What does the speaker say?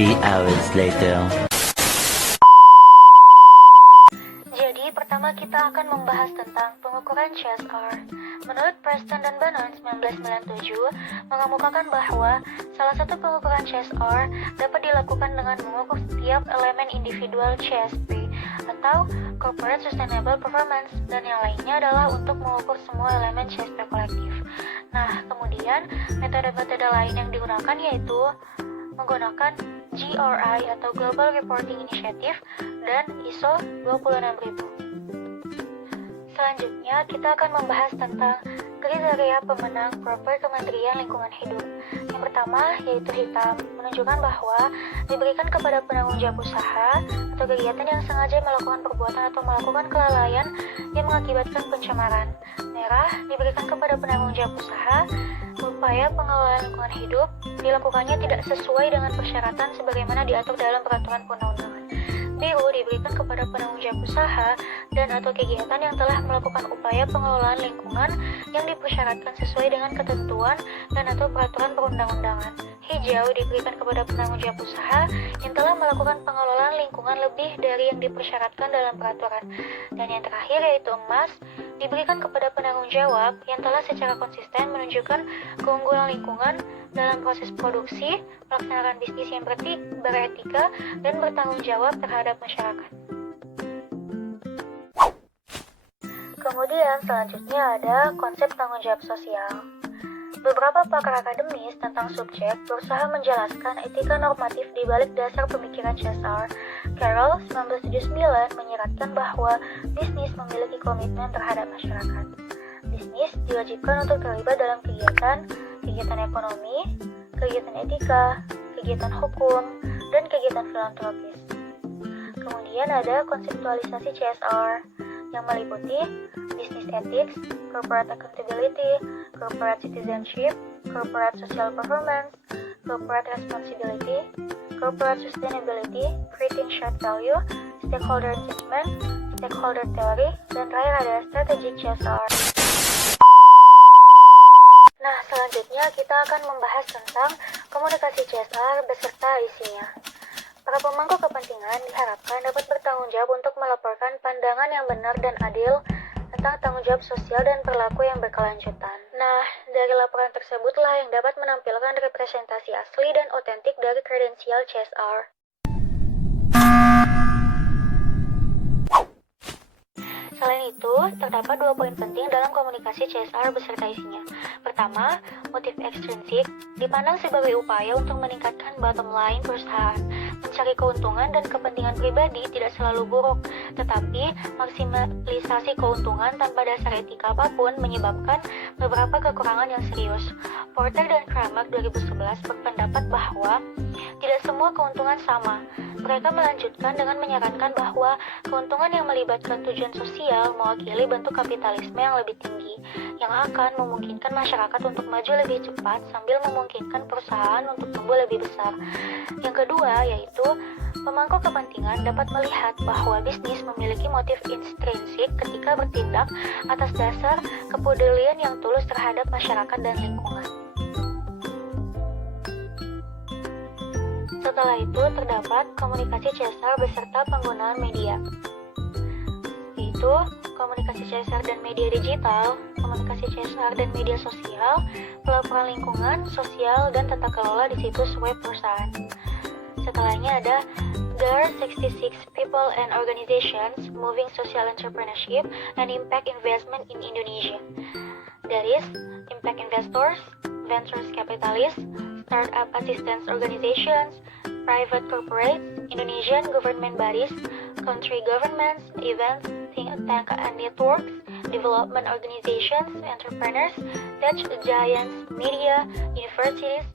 3 hours later. Jadi, pertama kita akan membahas tentang pengukuran CSR. Menurut Preston dan Bannon 1997, mengemukakan bahwa salah satu pengukuran CSR dapat dilakukan dengan mengukur setiap elemen individual CSP atau Corporate Sustainable Performance, dan yang lainnya adalah untuk mengukur semua elemen CSP kolektif. Nah, kemudian metode-metode lain yang digunakan yaitu menggunakan GRI atau Global Reporting Initiative dan ISO 26000. Selanjutnya, kita akan membahas tentang kriteria pemenang Proper Kementerian Lingkungan Hidup. Yang pertama, yaitu hitam, menunjukkan bahwa diberikan kepada penanggung jawab usaha atau kegiatan yang sengaja melakukan perbuatan atau melakukan kelalaian yang mengakibatkan pencemaran. Merah, diberikan kepada penanggung jawab usaha upaya pengelolaan lingkungan hidup dilakukannya tidak sesuai dengan persyaratan sebagaimana diatur dalam peraturan perundang-undangan. Biru diberikan kepada penanggung jawab usaha dan atau kegiatan yang telah melakukan upaya pengelolaan lingkungan yang dipersyaratkan sesuai dengan ketentuan dan atau peraturan perundang-undangan. Hijau diberikan kepada penanggung jawab usaha yang telah melakukan pengelolaan lingkungan lebih dari yang dipersyaratkan dalam peraturan. Dan yang terakhir yaitu emas diberikan kepada penanggung jawab yang telah secara konsisten menunjukkan keunggulan lingkungan dalam proses produksi, melaksanakan bisnis yang beretika, dan bertanggung jawab terhadap masyarakat. Kemudian selanjutnya ada konsep tanggung jawab sosial. Beberapa pakar akademis tentang subjek berusaha menjelaskan etika normatif di balik dasar pemikiran CSR. Carroll 1979 menyiratkan bahwa bisnis memiliki komitmen terhadap masyarakat. Bisnis diwajibkan untuk terlibat dalam kegiatan ekonomi, kegiatan etika, kegiatan hukum, dan kegiatan filantropis. Kemudian ada konseptualisasi CSR yang meliputi business ethics, corporate accountability, corporate citizenship, corporate social performance, corporate responsibility, corporate sustainability, creating shared value, stakeholder engagement, stakeholder theory, dan terakhir ada strategic CSR. Nah, selanjutnya kita akan membahas tentang komunikasi CSR beserta isinya. Para pemangku kepentingan diharapkan dapat bertanggung jawab untuk melaporkan pandangan yang benar dan adil tentang tanggung jawab sosial dan perilaku yang berkelanjutan. Nah, dari laporan tersebutlah yang dapat menampilkan representasi asli dan otentik dari kredensial CSR. Selain itu, terdapat 2 poin penting dalam komunikasi CSR beserta isinya. Pertama, motif ekstrinsik dipandang sebagai upaya untuk meningkatkan bottom line perusahaan. Mencari keuntungan dan kepentingan pribadi tidak selalu buruk, tetapi maksimalisasi keuntungan tanpa dasar etika apapun menyebabkan beberapa kekurangan yang serius. Porter dan Kramer 2011 berpendapat bahwa tidak semua keuntungan sama. Mereka melanjutkan dengan menyarankan bahwa keuntungan yang melibatkan tujuan sosial mewakili bentuk kapitalisme yang lebih tinggi, yang akan memungkinkan masyarakat untuk maju lebih cepat sambil memungkinkan perusahaan untuk tumbuh lebih besar. Yang kedua yaitu pemangku kepentingan dapat melihat bahwa bisnis memiliki motif intrinsik ketika bertindak atas dasar kepedulian yang tulus terhadap masyarakat dan lingkungan. Setelah itu terdapat komunikasi CSR beserta penggunaan media, yaitu komunikasi CSR dan media digital, komunikasi CSR dan media sosial, pelaporan lingkungan, sosial, dan tata kelola di situs web perusahaan. Setelahnya ada There are 66 people and organizations moving social entrepreneurship and impact investment in Indonesia. That is, impact investors, ventures capitalists, startup assistance organizations, private corporates, Indonesian government bodies, country governments, events, think tank and networks, development organizations, entrepreneurs, tech giants, media, universities.